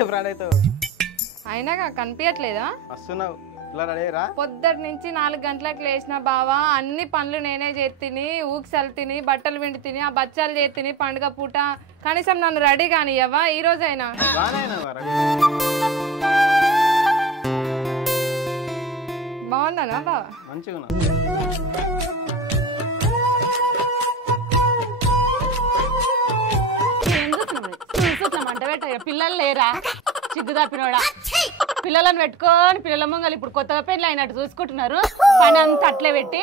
ఎంతసేపు రెడీ అవుతావు? అయినా కనిపించట్లేదా? వస్తున్నావు ఇలా రెడీ అయ్యరా? పొద్దుటి నుంచి 4 గంటలకు లేచిన బావా, అన్ని పనులు నేనే చేతిని, ఊక్సలు తిని, బట్టలు పిండి తిని, ఆ బచ్చాలు చేతిని పండుగ పూట. కనీసం నన్ను రెడీ కానియ్యవా ఈ రోజైనా? బాగున్నానా బావా? మంచిగా మంట పెట్ట పిల్లలు లేరా చిగ్గు తప్పినోడా? పిల్లలను పెట్టుకొని పిల్లల ముంగలు ఇప్పుడు కొత్తగా పెళ్ళి అయినట్టు చూసుకుంటున్నారు. పని అంతా అట్లే పెట్టి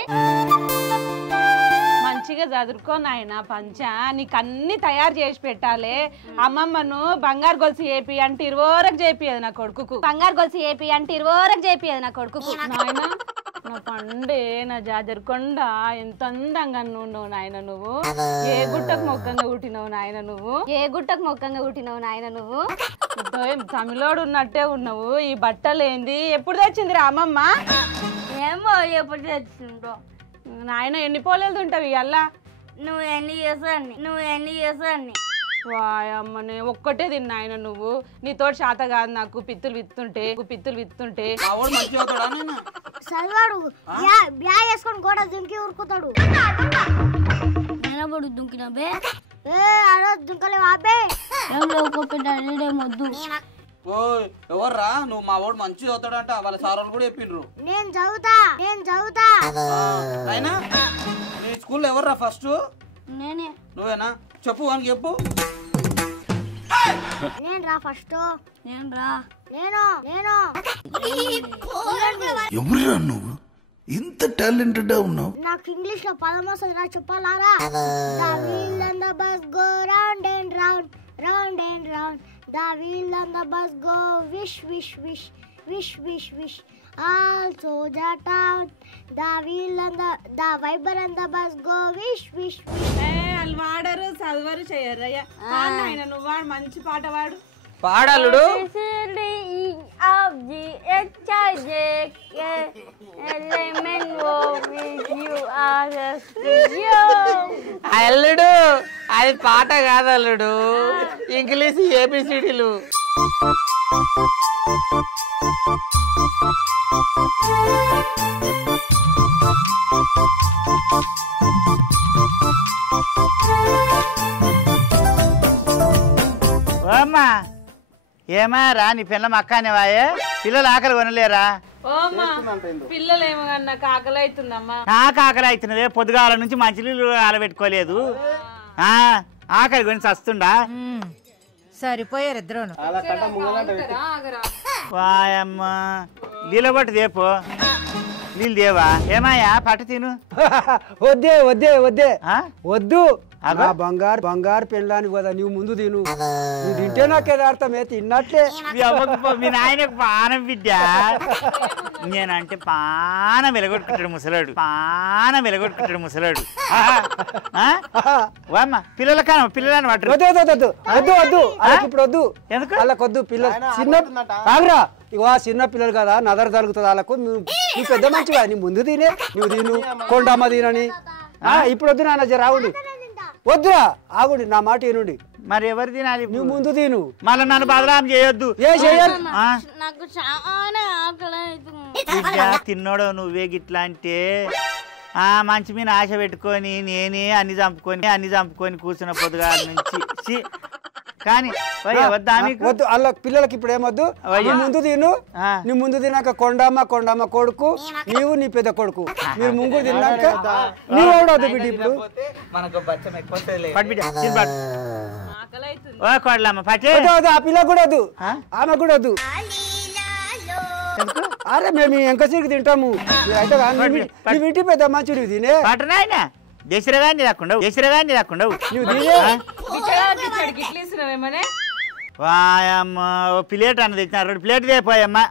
మంచిగా చదువుకో నాయన. పంచా నీకు అన్ని తయారు చేసి పెట్టాలి. అమ్మమ్మను బంగారు గొలుసు ఏపి అంటే 20 వరకు చేపియదు నా కొడుకు. బంగారు గొలుసు ఏపి అంటే 20 వరకు చేపియదు నా కొడుకు. నాయన నా పండే నా జాజరకొండ ఎంత అందంగా ఉన్నావు నాయన నువ్వు. ఏ గుట్టకు మొక్కంగా కుట్టినావు నాయన నువ్వు. ఏ గుట్టకు మొక్కంగా కుట్టినావు నాయన నువ్వు. తమిళోడు ఉన్నట్టే ఉన్నావు. ఈ బట్టలు ఏంది? ఎప్పుడు తెచ్చిందిరా అమ్మమ్మ? ఏమో ఎప్పుడు తెచ్చిందో నాయన. ఎన్ని పోలేలు ఉంటావు అల్లా? నువ్వు ఎన్ని చేసాన్ని వాయమ్మనే ఒక్కటే తిన్నాయన నువ్వు. నీతో శాత కాదు నాకు. పిత్తులు విత్తుంటే చదివాడు బ్యా వేసుకొని కూడా దుంకి ఉరుకుతాడు. నిలబడు దుంకినా బే. ఆ రోజు దుంకలేవా బే? వద్దు. ఎవర్రా నువ్వు? మా వాడు మంచి చదువుతాడంట. వాళ్ళ సార్ వాళ్ళు కూడా చెప్పిండ్రు. నేను చదువుతా. అయినా నీ స్కూల్లో ఎవర్రా ఫస్ట్? నేనే. నువ్వేనా? చెప్పు వానికి చెప్పు. నేను రా ఫస్ట్. ఎవరురా నువ్వు? ఇంత టాలెంటెడ్ ఉన్నావు. నాకు ఇంగ్లీష్ లో పదం వస్తుంది రా, చెప్పాలారా? The wheel and the bus go round and round, round and round. The wheel and the bus go wish, wish, wish, wish, wish, wish. All through the town. The wheel and the viper and the bus go wish, wish, wish. వాళ్ళు వాడరు చదవరు చేయరయ్యా. ఆయన నువ్వు వాడు మంచి పాట వాడు. పాడలుడు. అల్లుడు అది పాట కాదు అల్లుడు, ఇంగ్లీష్ ఏబిసిడీలు. అమ్మా ఏమారా నీ పిల్ల అక్కనేవాయే? పిల్లలు ఆకలి కొనలేరా? పిల్లలు ఏమో నాకు ఆకలి అవుతుందమ్మా. నాకు ఆకలి అవుతున్నదే. పొద్దుగాల నుంచి మంచినీళ్ళు ఆలబెట్టుకోలేదు. ఆకలి కొని చస్తుండా? సరిపోయారు ఇద్దరు. వాయమ్మా నీళ్ళ పట్టు దేపో. నీళ్ళు దేవా? ఏమాయా పట్టు తిను. వద్దే వద్దే వద్దే వద్దు. బంగారు బంగారు పెళ్ళానికి కదా నువ్వు ముందు తిను. నువ్వు తింటే నాకు యదార్థమే తిన్నట్లే. మీ నాయనకు పానం బిడ్డ. నేనంటే పానం వెలగొట్టుకుంటాడు ముసలాడు. అమ్మ పిల్లల కాను పిల్లలని పట్టు. వద్దు వద్దు వద్దు వద్దు ఇప్పుడు వద్దు. ఎందుకు వాళ్ళకొద్దు? పిల్లలు చిన్న కాదురా. ఇవా చిన్న పిల్లలు కదా నదర జరుగుతుంది వాళ్ళకు. నువ్వు పెద్ద మంచిగా నీ ముందు తినే. నువ్వు తిను కొండమ్మ తినని. ఇప్పుడు వద్దు నాన్న రావుడి. వద్దురా ఆగుడి నా మాట ఏనుండి. మరి ఎవరు తినాలి? నువ్వు ముందు తిను. మళ్ళీ నన్ను బదలాం చేయొద్దు. తిన్నోడు నువ్వే గిట్లా అంటే మంచి మీద ఆశ పెట్టుకొని నేనే అన్ని చంపుకొని కూర్చున్న పొద్దుగాల నుంచి. కానీ వద్దు వాళ్ళ పిల్లలకి ఇప్పుడు ఏమొద్దు. ముందు తిను. నీ ముందు తిన్నాక కొండమ్మ కొడుకు నీవు నీ పెద్ద కొడుకు మీరు ముందు తిన్నాక నువ్వు ఎవడొద్దు బిడ్డ. ఇప్పుడు ఆ పిల్ల కూడా వద్దు, ఆమె కూడా వద్దు. అరే మేము ఎంకసీకి తింటాము. అయితే ఇంటి పెద్ద మంచి నువ్వు తినే దసరగాని రాకుండా నువ్వు తినే. వాయమ్మ ఓ ప్లేట్ అన్న తెచ్చినారు. 2 ప్లేట్ తెపోయమ్మా.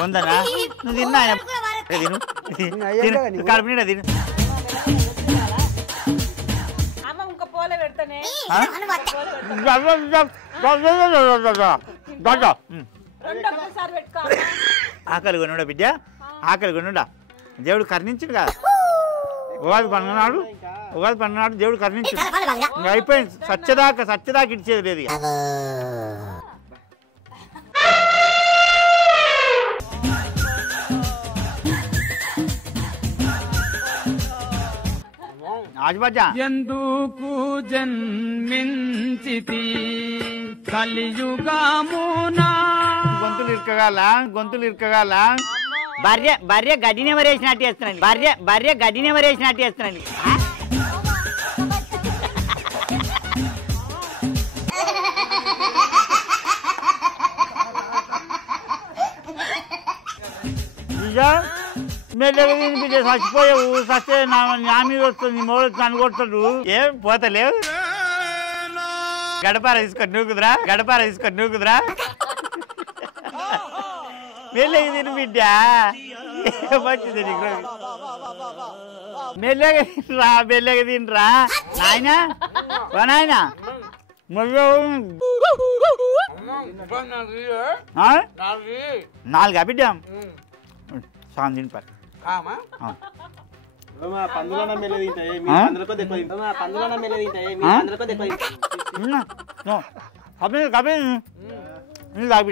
పొందనా? నువ్వు తిన్నా కడుపు నిండా తిను. ఇంక పోలే పెడతానే. ఆకలి కొనుడా బిడ్డ, ఆకలి కొనుడా. దేవుడు కరుణించిండు కదా. ఉగాది పండుగ నాడు దేవుడు కరుణించిండు. ఇంకా అయిపోయింది. సత్యదాకా ఇచ్చేది లేదు ఇక. ఆజుబాజా ఎందుకు జన్మించితి కలియుగమునా గొంతులు ఇరుకగాల భార్య గడ్డిని ఎవరేసినట్టు చేస్తున్నాను. భార్య గడ్డిని ఎవరేసినట్టు చేస్తున్నాను. మెల్లగా బిడ్డ చచ్చిపోయావు. చస్తే నా మీద వస్తుంది, మోడు నన్ను కొడతాడు. ఏం పోతలేవు. గడపార తీసుకొని నూకుదురా. మెల్లగా తిను బిడ్డ, మంచిది నీకు. మెల్లగా తినరా నాయనా. నాలుగా బిడ్డ సాయం తినిపారు.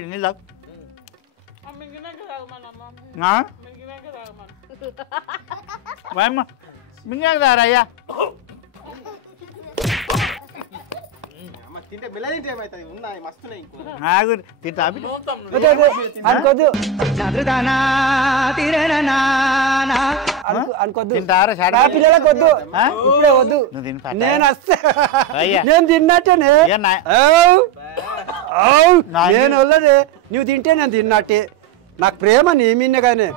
నీళ్ళు మింగేదారయ్యా. తింటా అనుకోద్దు. తింటారా పిల్లలకు వద్దు, ఇప్పుడే వద్దు. నేను వస్తే నేను తిన్నట్టేనే. నేను వల్లదే, నువ్వు తింటే నేను తిన్నట్టే. నాకు ప్రేమ నీ మీదగానే.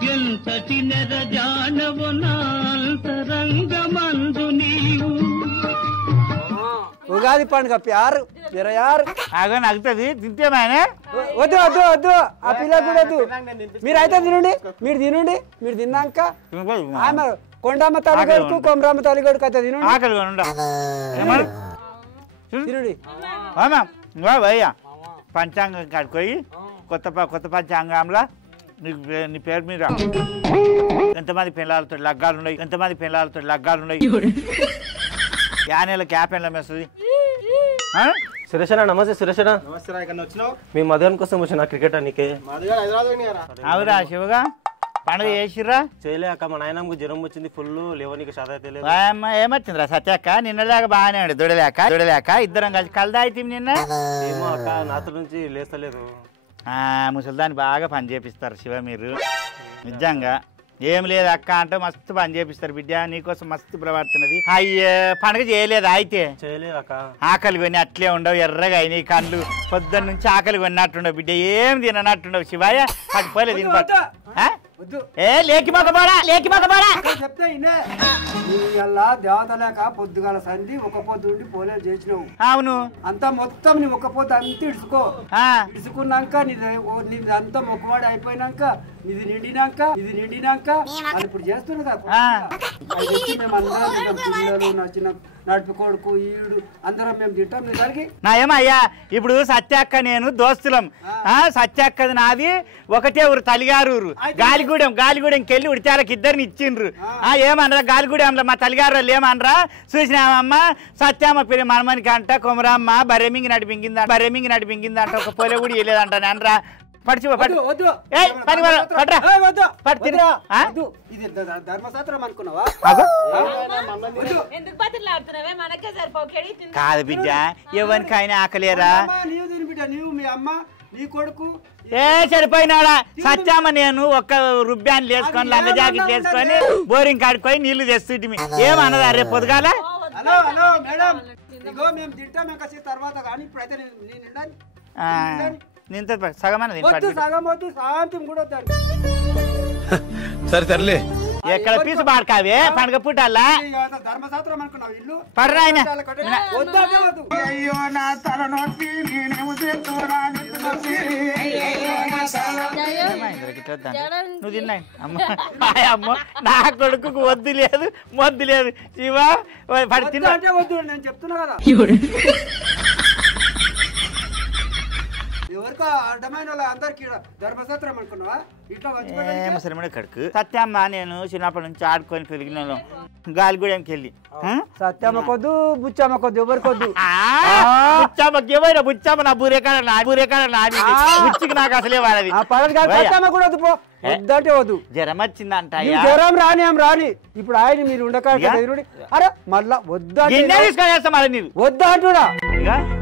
ఉగాది పండుగ ప్యారు నగ్గుతుంది తింటేమానే. వద్దు వద్దు వద్దు, ఆ పిల్ల కూడా వద్దు. మీరైతే తినండి, మీరు తిన్నాక ఆమె కొండమ్మ తల్లిగడుకు కొమరమ్మ తల్లిగడుకు అయితే తినండి. తినండి. భయ్యా పంచాంగం కాడుకోయి కొత్త పంచాంగంలో నీ పేరు మీద ఎంతమంది పిల్లలతో లగ్గాలున్నాయి. యా నెలకి యాపెన్ల మెస్తుంది. సురేషనా నమస్తే. సురేషనా మీ మధుగన్ కోసం వచ్చిన క్రికెట్ నీకే. అవురా శివగా పండుగ చేసిర్రా? చేయలేక మా నాయనమ్మకు జ్వరం వచ్చింది ఫుల్, లేవనికి సాధ అయితే. ఏమొచ్చిందిరా సత్యక్క? నిన్నదాకా బాగానే ఉండే, దొడలేక ఇద్దరం కలిసి కలదాయితీ నిన్న. ఏమో అక్క నాతో నుంచి లేస్తలేదు. ముసలిదాన్ని బాగా పని చేపిస్తారు శివ మీరు. నిజంగా ఏం లేదు అక్క అంటే మస్తు పని చేపిస్తారు బిడ్డ, నీకోసం మస్తు ప్రవర్తనది. అయ్యే పండుగ చేయలేదా? అయితే చేయలేదక్క. ఆకలి కొని అట్లే ఉండవు, ఎర్రగా అయినాయి కళ్ళు. పొద్దున్న నుంచి ఆకలి కొన్నట్టుండవు బిడ్డ, ఏం తిననట్టుండవు శివాయ. పడిపోలేదు తిని లేకి మొక్కబోడా చెప్తే దేవత లేక పొద్దుగాల సంధి ఒక పొద్దు ఉండి పోలేదు చేసినావు. అవును అంతా మొత్తం నీ ఒక పొద్దు అంతా ఇడుచుకున్నాక నీది అంతా మొక్కవాడి అయిపోయినాక ఇది నిండినాక అది ఇప్పుడు చేస్తున్నదా? మేము అందరం పిల్లలు నచ్చిన నడుపు కొడుకు ఈడు అందరం మేము తింటాం. నీ దానికి నా ఏమయ్యా ఇప్పుడు సత్యక్క నేను దోస్తులం. సత్యక్కది నాది ఒకటే ఊరు, తలిగారూరు. గాలిగూడెంకి వెళ్ళి ఉడిచాలకు ఇద్దరిని ఇచ్చిండ్రు. ఏమనరా గాలిగూడెంలో మా తలిగారు వాళ్ళు ఏమనరా? చూసినామమ్మ సత్యమ్మ పిల్ల మనమనికి అంట కొమరమ్మ బర్రెమింగి నడిపింగిందంట ఒక పొల కూడా ఇవ్వలేదంట అనరా. కాదు బిడ్డ, ఎవరికైనా ఆకలేరా? ఏ సరిపోయినాడా? సత్యామ నేను ఒక్క రుబ్యాన్ని వేసుకొని లంగ జాకెట్ వేసుకొని బోరింగ్ కాడుకొని నీళ్లు తెస్తుంది. ఏమన్నదా రేపు పొద్దుగాల? సరే సర్లే. ఎక్కడ పీసు పాడకావే పండుగ పూటల్లా పడరా ఆయన. నువ్వు తిన్నాయి అమ్మ నా కొడుకు వద్దు లేదు మొద్దు లేదు శివ పడి తిన్నా. నేను చెప్తున్నా కదా ఎవరికో అడ్డమైన వాళ్ళ అందరికి ధర్మసత్రం అనుకున్నావా ఇట్లా ముసలిమడ కడుకు సత్యమ్మ నేను చిన్నప్పటి నుంచి ఆడుకొని పెరిగినాను గాలిగూడెంకి వెళ్ళి సత్యమ్మ కొద్దు బుచ్చమ్మ కొద్దు ఎవరికొద్దు బుచ్చమ్మకి ఏమైనా బుచ్చమ్మ నా బూరేకాడ నాది బుచ్చికి నాకు అసలే వాడది సత్యమ్మ కూడా వద్దు పో వద్దంటే వద్దు జ్వరం వచ్చిందంట జ్వరం రాని ఇప్పుడు ఆయన మీరు ఉండకాడు అరే మళ్ళా వద్దా తీసుకొని మరి నీరు వద్దా అంటుడా ఇక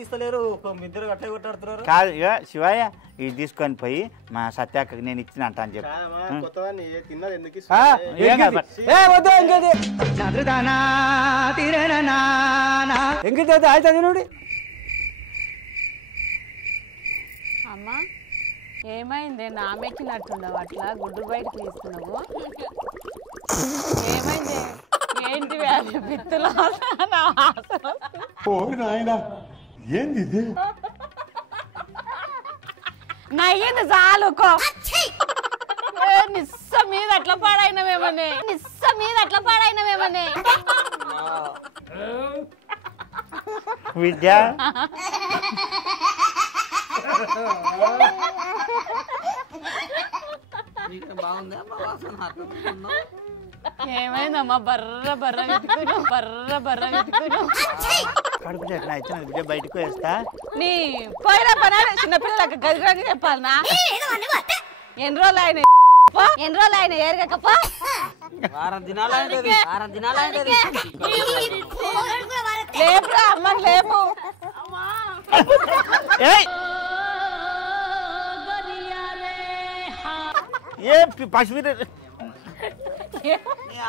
ఇస్తలేరు ఇద్దరు అట్లే కొట్టాడుతున్నారు కాదు ఇక శివయ్య ఇది తీసుకొని పోయి మా సత్యాక్కకి నేను ఇచ్చిన అంట అని చెప్పి ఎంకితే అయితే తినుడి అమ్మా ఏమైంది నామెక్కినట్టున్నావు అట్లా గుడ్డు బయటకు తీసుకున్నావు ఏమైంది ఏంటి బిత్తులు నయ్యింది చాలుకో నిస్స మీద అట్లా పాడైనవేమని విద్య ఏమైందమ్మా బర్ర కడుపు చెట్ల అయితే బిడ్డ బయటకు వేస్తా నీ పోయినా పని చిన్నపిల్లలకు గదిలోకి చెప్పాలనా ఎన్ని రోజులు ఆయన ఏరగకపో వారం దినాలు లేపురా అమ్మని లేపు ఏ పశువు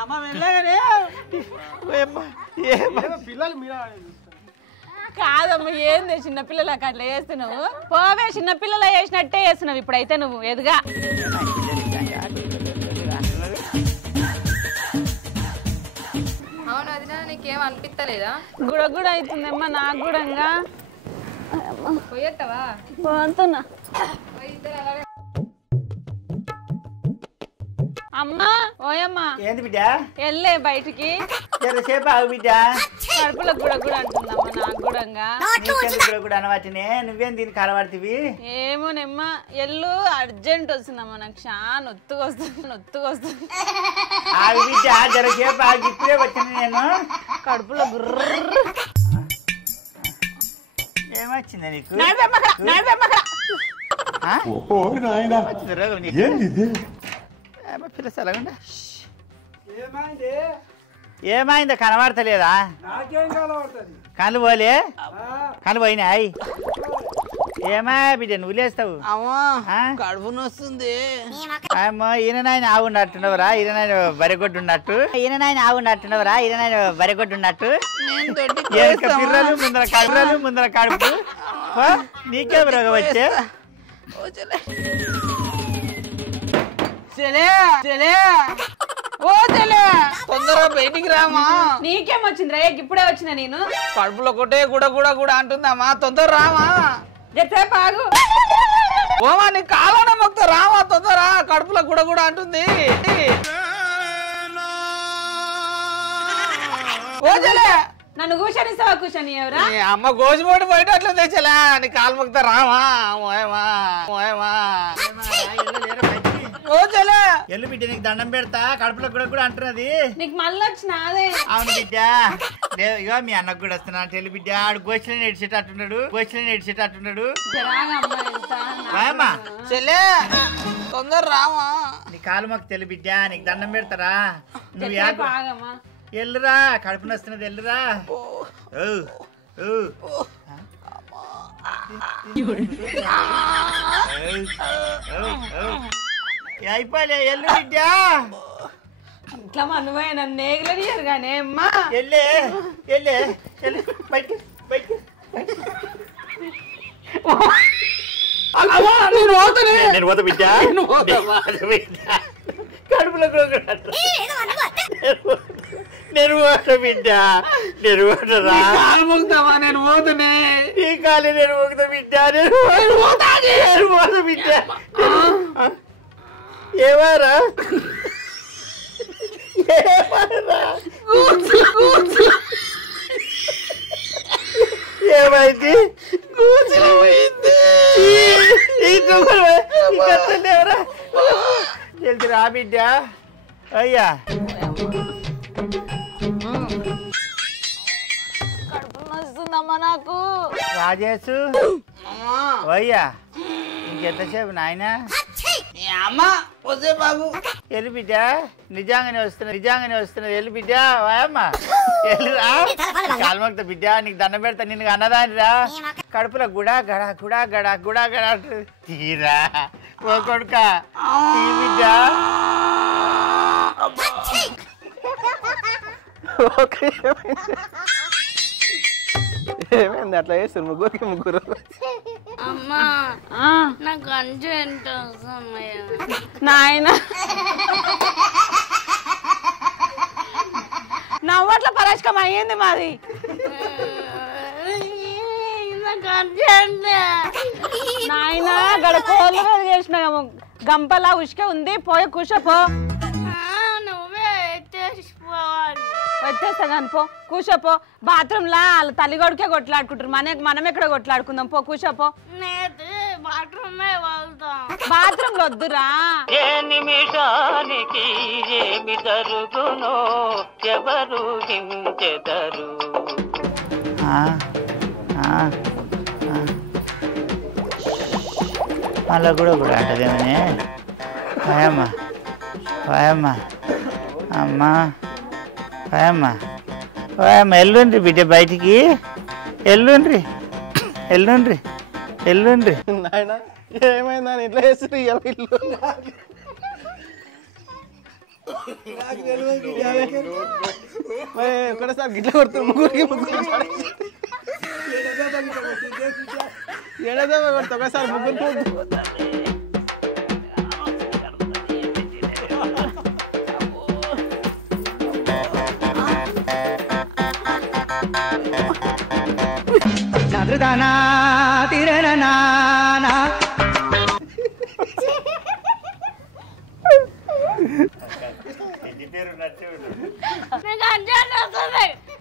అమ్మ వెళ్ళగానే పిల్లలు మీద కాదమ్మా ఏంది చిన్నపిల్లలకు అట్లా చేస్తున్నావు పోవే చిన్నపిల్లలు వేసినట్టే చేస్తున్నావు ఇప్పుడైతే నువ్వు ఎదుగా అవును వదినా నీకేం అనిపిస్తలేదా గుడ అవుతుందమ్మా నాకు కూడా పోయేస్తావా పోతున్నా అమ్మా ఓయమ్మా ఏంది బిడ్డ వెళ్ళే బయటికి ఎంతసేపు ఆగు బిడ్డ కడుపులో గుడ అంటుందమ్మా నాకు కూడా అనవచ్చనే నువ్వేం దీనికి అలవాడుతీవి ఏమోనమ్మా ఎల్లు అర్జెంట్ వస్తుందమ్మా నాకు చాలా నొత్తుగా వస్తుంది ఆగు బిడ్డ జరసేపు ఆగి ఇప్పుడే వచ్చాను నేను కడుపులో ఏమొచ్చింది నీకు పిల్లసలగండి ఏమైందో కనబడతలేదా కళ్ళు పోలే కళ్ళు పోయినాయి ఏమా బిడ్డ నువ్వు లేస్తావు కడుపు నొస్తుంది అమ్మో ఈయన ఆవున్నట్టున్నవరా ఈయన బరిగొడ్డున్నట్టు పిల్లలు ముందర కడుపు నీకే రోగం వచ్చే తొందరగా బయటికి రామా నీకేమొచ్చింది రా ఇప్పుడే వచ్చిన నేను కడుపులో కొట్టే కూడా అంటుందమ్మా తొందర రామా జరసేపు ఆగు ఓమా నీ కావాలన్నా మొత్తం రామా తొందర కడుపులో కూడా అంటుంది నన్ను కూర్చొని ఎవరా అమ్మ గోసిపోటు పోయేటట్లు తెచ్చలే నీ కాలు మొక్తా రామా ఎల్లు బిడ్డ నీకు దండం పెడతా కడుపులో కూడా అంటున్నది నీకు మళ్ళీ వచ్చిన అదే అవును బిడ్డ ఇగో మీ అన్నకు కూడా వస్తున్నా ఎల్లు బిడ్డ ఆడు గోషులని ఎడిచేటట్టున్నాడు తొందర రామా నీ కాలు మాకు తెలు బిడ్డ నీకు దండం పెడతారా నువ్వు ఎల్లురా కడుపు నస్తున్నది ఎల్లురా అయిపోలే ఎల్లు బిడ్డ ఇట్లా మనమే నన్ను నేగలనియరు గానే అమ్మా ఎల్లే బయటికి నేను పోతా బిడ్డ కడుపులో నేను పోతా బిడ్డ నేను పోతారా నేను పోతునే ఈ కాలి నేను పోతా బిడ్డ నేను పోతా బిడ్డ ఏమారా ఏమైంది కూర్చుని పోయింది రా బిడ్డ అయ్యా వస్తుందమ్మా నాకు రాజేశు అయ్యా ఇంకెంతసేపు నాయన అమ్మా వస్తే బాబు వెళ్ళి బిడ్డ నిజంగానే వస్తున్నది వెళ్ళి బిడ్డ వాయమ్మా వెళ్ళిరా కాల్మక్త బిడ్డ నీకు దండం పెడతా నిన్ను అన్నదానిరా కడుపులో గుడా గడా తీరా ఓ కొడుక తీ బిడ్డ ఏమైంది అట్లా చేస్తారు ముగ్గురు అమ్మా నాకు అంచు ఎంత నాయన నవ్వట్ల పరాశకం అయ్యింది మాది నాయన గడ కోళ్ళు చేసిన గంపలా ఉష్క ఉంది పోయి కూర్చోపో వచ్చేస్తా కానీ పో కూర్చోపో బాత్రూమ్ లా వాళ్ళ తల్లిగొడికే కొట్లాడుకుంటారు మనం ఎక్కడ కొట్లాడుకుందాం పో కూర్చోపో బాత్రూమ్ లో వద్దురా ఏ నిమిషానికి ఏమి జరుగునో ఎవరు హించెదరు అలా కూడా అంటదేమని అమ్మా ఎల్లుండ్రి బిడ్డ బయటికి ఎల్లుండ్రి నాయన ఏమైందని ఇట్లా చేస్తారు ఇల్లు ఒకటేసారి గిట్ల కొడుతుంది ముగ్గురికి ఏడదా కొడుతుంది ఒకసారి ముగ్గురికి చదుదానా తిరనా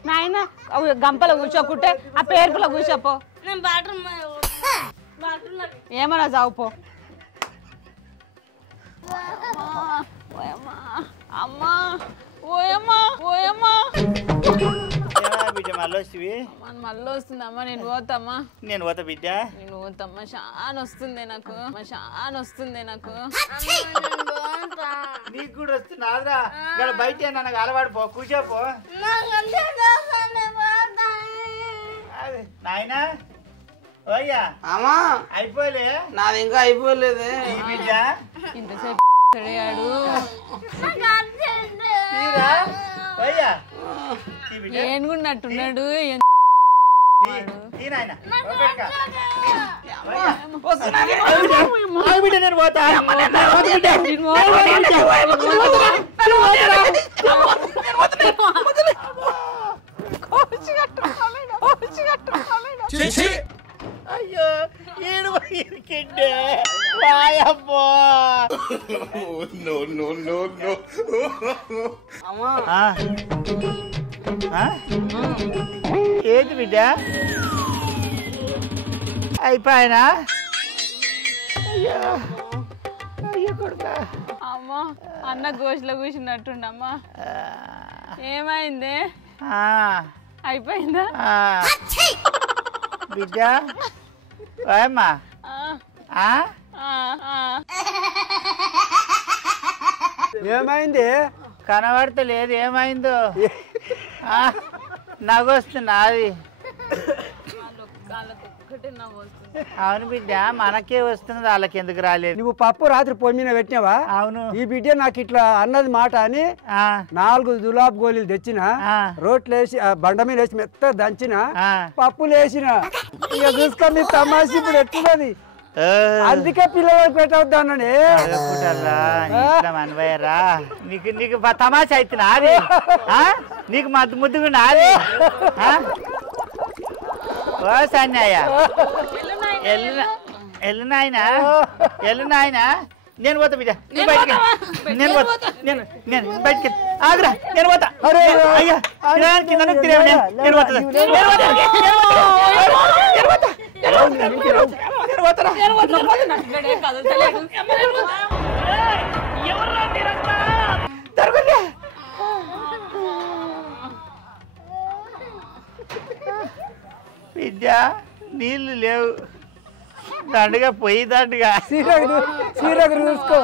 నాయన గంపలో కూర్చోకుంటే ఆ పేరుపులో కూర్చోపో ఏమన్నా చావుపో అమ్మా బిడ్డ మళ్ళీ వస్తుందమ్మా నేను పోతామ్మా నేను పోతా బిడ్డ నేను పోతామ్మా చాలా వస్తుంది నాకు నీకు కూడా వస్తున్నారా బయట నన్ను అలవాడిపో కూర్చోపో నాయనా ఓయ్యా అమ్మా అయిపోలే నాది ఇంకా అయిపోలేదే బిడ్డ ఇంతసేపు అడిగాడు ఏనుగున్నట్టున్నాడు నేను పోతా అయ్యో ఏడు ఇరికిండే వాయమ్మో ఏది బిడ్డ అయిపోయినా అయ్యో అయ్యో కొడుక అమ్మా అన్న గోషులో కూర్చున్నట్టుండమ్మా ఏమైంది అయిపోయిందా బిడ్డ అమ్మా ఏమైంది కనబడతలేదు ఏమైందో నగొస్తుంది అది అవును బిడ్డ మనకే వస్తుంది వాళ్ళకి ఎందుకు రాలేదు నువ్వు పప్పు రాత్రి పొయ్యి మీద పెట్టినావా అవును ఈ బిడ్డ నాకు ఇట్లా అన్నది మాట అని 4 జులాబ్ గోళీలు తెచ్చిన రోట్లు వేసి బండ మీద వేసి మెత్త దంచిన పప్పులు వేసిన ఇక చూసుకొని తమాషి ఇప్పుడు ఎట్టున్నది అందుకే పిల్లలకు పెట్టవద్దానని మనవయ్యరా నీకు తమాషా అవుతున్నా అది నీకు ముద్దుగున్నా అది ఓ సన్నయ్య ఎల్లు నాయనా నేను పోతా బిడ్డ బయటికి నేను బయటికి ఆగ్రా నేను పోతా అయ్యా కింద నేను పోతా పోతారా విద్య నీళ్లు లేవు దండగా పోయి దండగా సీరకు చూసుకో